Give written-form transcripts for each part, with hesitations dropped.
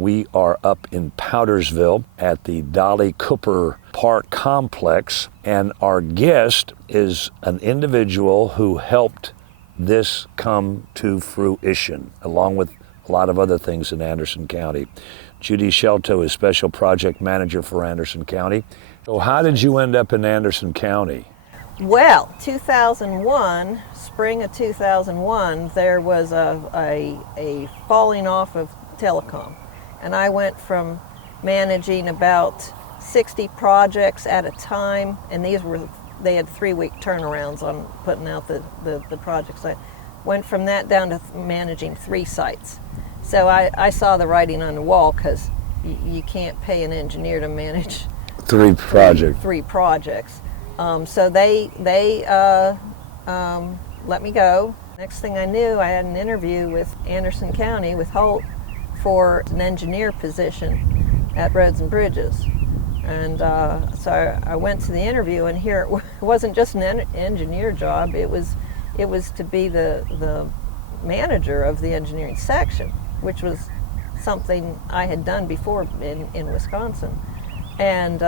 We are up in Powdersville at the Dolly Cooper Park Complex, and our guest is an individual who helped this come to fruition, along with a lot of other things in Anderson County. Judy Shelato is Special Project Manager for Anderson County. So how did you end up in Anderson County? Well, 2001, spring of 2001, there was a falling off of telecom. And I went from managing about 60 projects at a time, and they had 3-week turnarounds on putting out the projects. I went from that down to managing 3 sites. So I saw the writing on the wall, because you can't pay an engineer to manage 3 projects. 3 projects. So they let me go. Next thing I knew, I had an interview with Anderson County, with Holt, for an engineer position at Roads and Bridges. And so I went to the interview, and here it wasn't just an engineer job, it was to be the manager of the engineering section, which was something I had done before in Wisconsin. And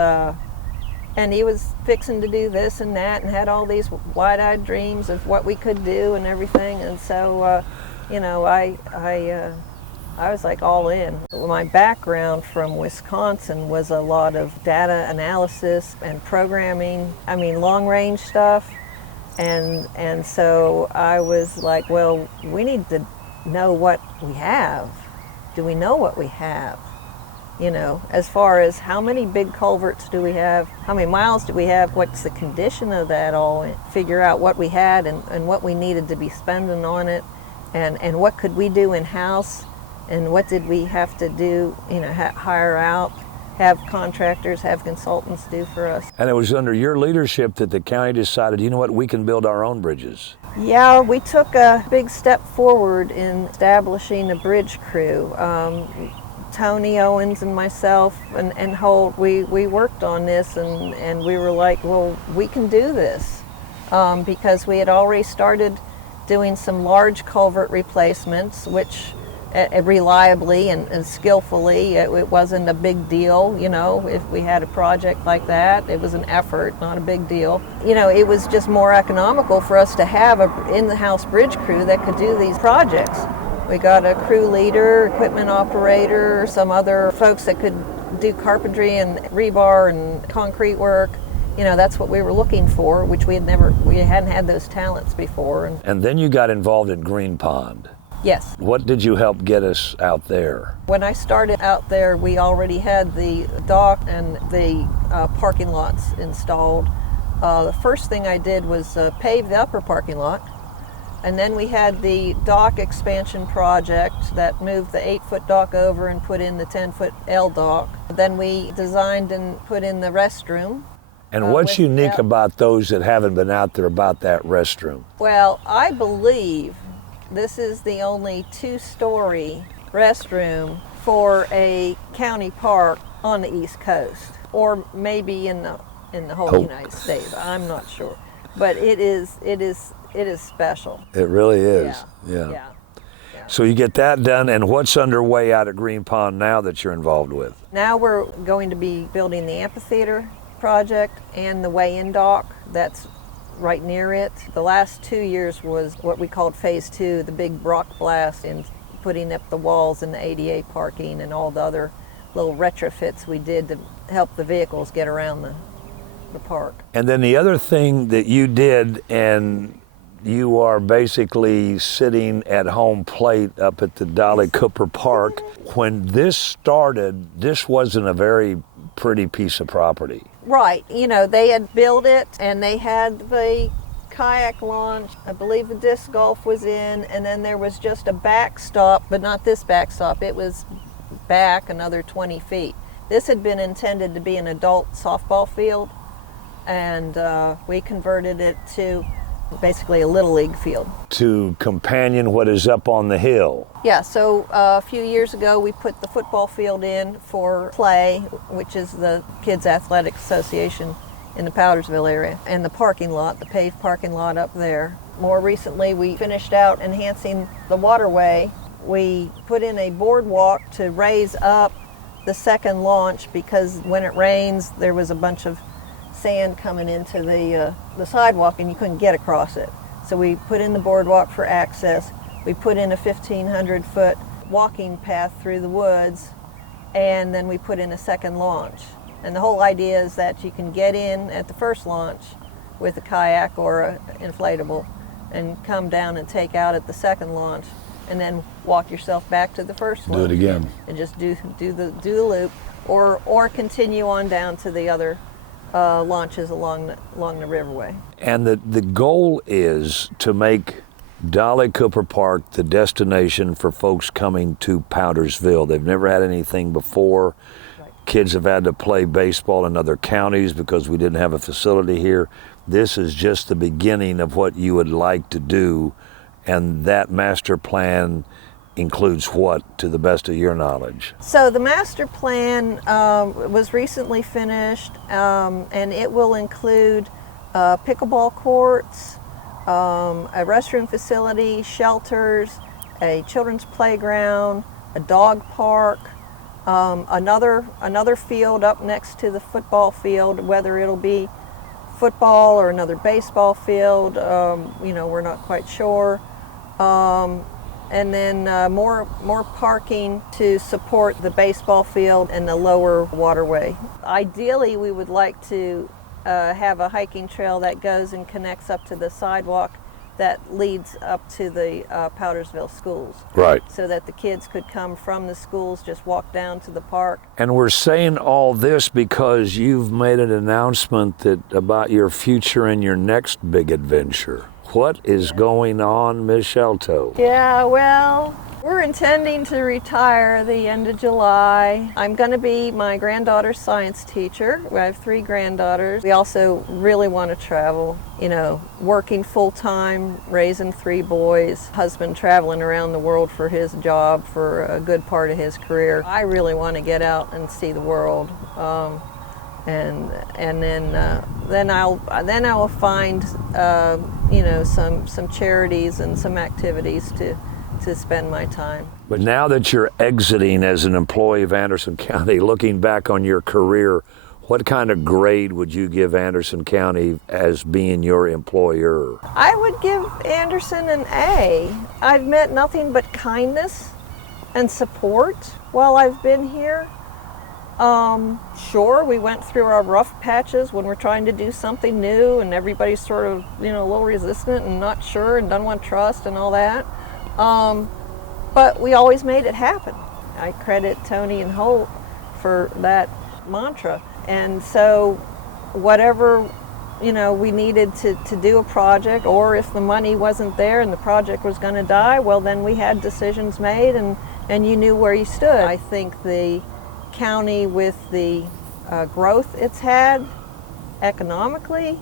he was fixing to do this and that, and had all these wide-eyed dreams of what we could do and everything. And so, I was like all in. My background from Wisconsin was a lot of data analysis and programming. I mean, long-range stuff. And so I was like, well, we need to know what we have. Do we know what we have? You know, as far as how many big culverts do we have, how many miles do we have, what's the condition of that all, and figure out what we had and what we needed to be spending on it, and what could we do in-house, and what did we have to do, hire out, have contractors, have consultants do for us. And it was under your leadership that the county decided, you know what, we can build our own bridges. Yeah, we took a big step forward in establishing a bridge crew. Tony Owens and myself and Holt, we worked on this, and we were like, well, we can do this, because we had already started doing some large culvert replacements, which reliably and skillfully, it wasn't a big deal. If we had a project like that, it was an effort, not a big deal. It was just more economical for us to have a in-the-house bridge crew that could do these projects. We got a crew leader, equipment operator, some other folks that could do carpentry and rebar and concrete work. That's what we were looking for, which we hadn't had those talents before. And then you got involved in Green Pond. Yes. What did you help get us out there? When I started out there, we already had the dock and the parking lots installed. The first thing I did was pave the upper parking lot. And then we had the dock expansion project that moved the 8-foot dock over and put in the 10-foot L dock. Then we designed and put in the restroom. And what's unique about those that haven't been out there about that restroom? Well, I believe this is the only 2-story restroom for a county park on the East Coast, or maybe in the whole United States. I'm not sure, but it is special. It really is. Yeah. So you get that done, and what's underway out at Green Pond now that you're involved with? Now we're going to be building the amphitheater project and the weigh-in dock that's right near it. The last 2 years was what we called phase 2, the big rock blast, and putting up the walls and the ADA parking and all the other little retrofits we did to help the vehicles get around the park. And then the other thing that you did, and you are basically sitting at home plate up at the Dolly Cooper Park. When this started, this wasn't a very pretty piece of property. Right. They had built it, and they had the kayak launch. I believe the disc golf was in, and then there was just a backstop, but not this backstop. It was back another 20 feet. This had been intended to be an adult softball field, and we converted it to basically a Little League field. To companion what is up on the hill. Yeah, so a few years ago we put the football field in for play, which is the Kids Athletic Association in the Powdersville area, and the parking lot, the paved parking lot up there. More recently we finished out enhancing the waterway we put in a boardwalk to raise up the second launch, because when it rains there was a bunch of sand coming into the sidewalk and you couldn't get across it. So we put in the boardwalk for access. We put in a 1,500-foot walking path through the woods, and then we put in a second launch. And the whole idea is that you can get in at the first launch with a kayak or an inflatable and come down and take out at the second launch, and then walk yourself back to the first launch. Do it again. And just do the loop, or continue on down to the other launches along the riverway. And the goal is to make Dolly Cooper Park the destination for folks coming to Powdersville. They've never had anything before. Right. Kids have had to play baseball in other counties because we didn't have a facility here. This is just the beginning of what you would like to do, and that master plan includes what, to the best of your knowledge? So the master plan was recently finished, and it will include pickleball courts, a restroom facility, shelters, a children's playground, a dog park, another field up next to the football field, whether it'll be football or another baseball field, we're not quite sure. And then more parking to support the baseball field and the lower waterway. Ideally, we would like to have a hiking trail that goes and connects up to the sidewalk that leads up to the Powdersville schools. Right. So that the kids could come from the schools, just walk down to the park. And we're saying all this because you've made an announcement about your future and your next big adventure. What is going on, Ms. Shelato? Yeah, well, we're intending to retire the end of July. I'm going to be my granddaughter's science teacher. I have 3 granddaughters. We also really want to travel, working full-time, raising 3 boys, husband traveling around the world for his job for a good part of his career. I really want to get out and see the world. And then I'll find some charities and some activities to spend my time. But now that you're exiting as an employee of Anderson County, looking back on your career, what kind of grade would you give Anderson County as being your employer? I would give Anderson an A. I've met nothing but kindness and support while I've been here. Sure, we went through our rough patches when we're trying to do something new and everybody's sort of, a little resistant and not sure and doesn't want trust and all that. But we always made it happen. I credit Tony and Holt for that mantra. And so whatever, we needed to do a project, or if the money wasn't there and the project was going to die, well, then we had decisions made and you knew where you stood. I think the county, with the growth it's had economically,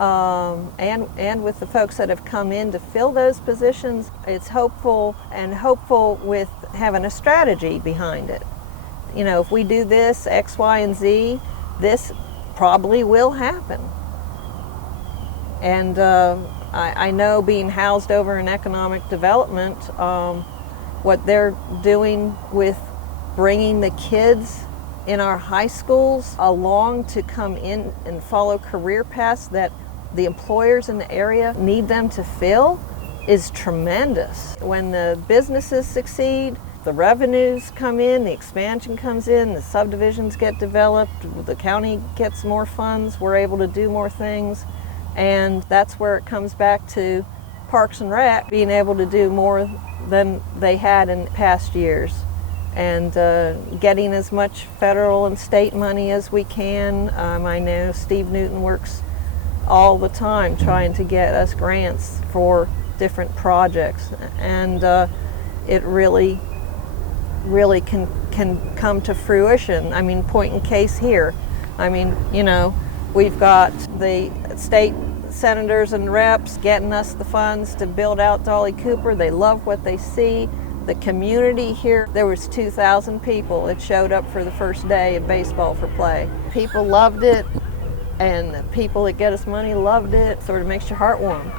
and with the folks that have come in to fill those positions, it's hopeful with having a strategy behind it. If we do this, X, Y, and Z, this probably will happen. And I know, being housed over in economic development, what they're doing with bringing the kids in our high schools along to come in and follow career paths that the employers in the area need them to fill is tremendous. When the businesses succeed, the revenues come in, the expansion comes in, the subdivisions get developed, the county gets more funds, we're able to do more things, and that's where it comes back to Parks and Rec being able to do more than they had in past years. And getting as much federal and state money as we can. I know Steve Newton works all the time trying to get us grants for different projects, and it really can come to fruition. Point in case here. We've got the state senators and reps getting us the funds to build out Dolly Cooper. They love what they see. The community here, there was 2,000 people that showed up for the first day of Baseball for Play. People loved it, and the people that get us money loved it. Sort of makes your heart warm.